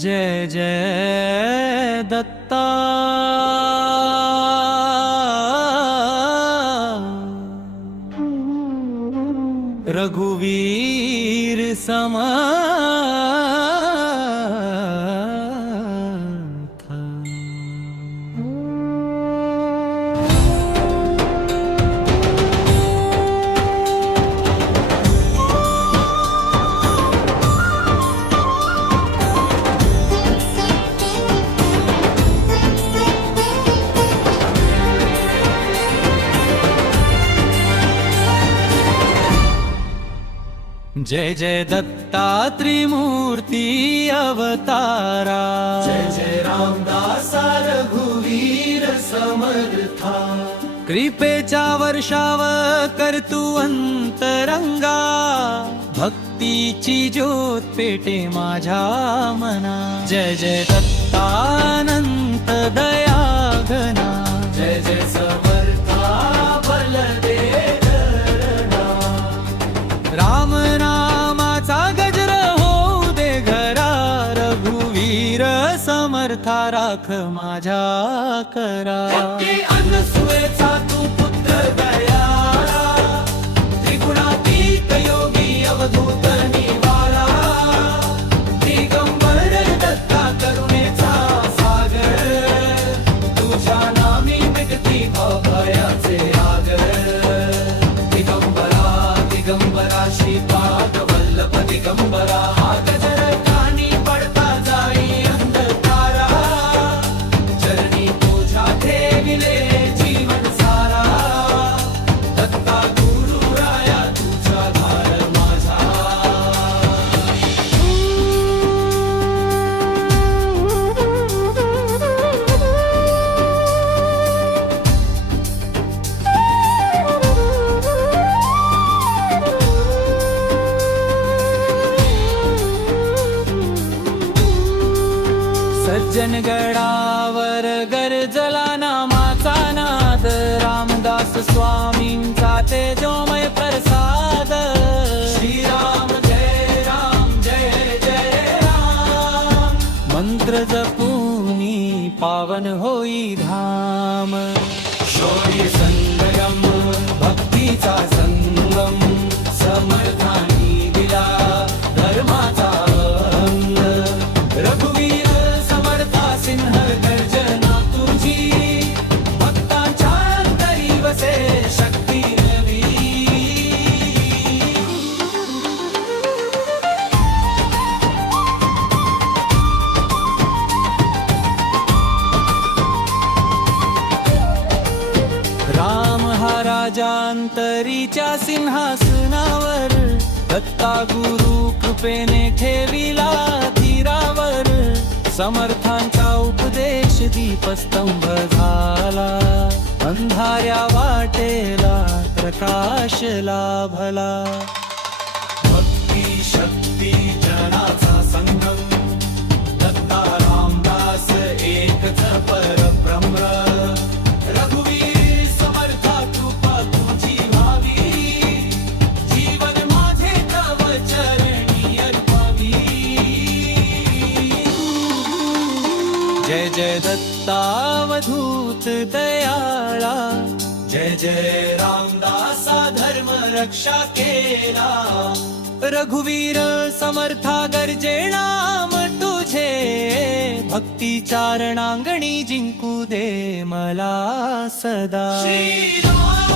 जय जय दत्ता रघुवीर समर्थ। जय जय दत्ता त्रिमूर्ती अवतारा, जय जय रामदास रघुवीर समर्था। कृपेच्या वर्षाव करतु अंतरंगा, भक्तीची ज्योत पेटे माझ्या मना। जय जय दत्तानंत दया घना, जय जय समर्था बलदे धरणा। राम नामाचा गजर होऊ दे घरा, रघुवीर समर्था राख माझ्या करा। भक्ती अनसुयेचा तू पुत्र दयाळा, त्रिगुणातीत योगी अवधूत निवारा। दिगंबर दत्ता करुणेचा सागर, तुझ्या नामी मिटती भयाचे आगर। दिगंबरा दिगंबरा श्रीपाद वल्लभ दिगंबरा, हा गजर कानी पडता जाई अंधकारा। चरणी तुझ्या ठेविले जीवन सारा, दत्ता गुरु राया तुझा धार माझा। सज्जन गडावर गरजला नामाचा नाद, रामदास स्वामींचा तेजोमय प्रसाद। श्रीराम जय राम जय जय राम, मंत्र जपूनी पावन होई धाम। शौर्य संगम भक्तीचा संगम, समर्थानी दिला धर्माचा अंग। रघुवीर समर्था सिंह गर्जना तुझी, भक्तांच्या अंतरी वसे शक्ती नवी। राम हा राजा अंतरीच्या सिंहासनावर, दत्ता गुरु कृपेने ठेविला धीरावर। समर्थांचा उपदेश दीपस्तंभ झाला, अंधाऱ्या वाटेला प्रकाश लाभला। भक्ती शक्ती जनाचा संगम, दत्ता रामदास एकच परब्रह्म। रघुवीर समर्था कृपा तुझी व्हावी, जीवन माझे तव चरणी अर्पावी। जय जय दत्तावधूत दयाळा, जय जय रामदासा धर्म रक्षा केला। रघुवीर समर्था गरजे नाम तुझे, भक्ती चारणांगणी जिंकू दे मला सदा। श्रीराम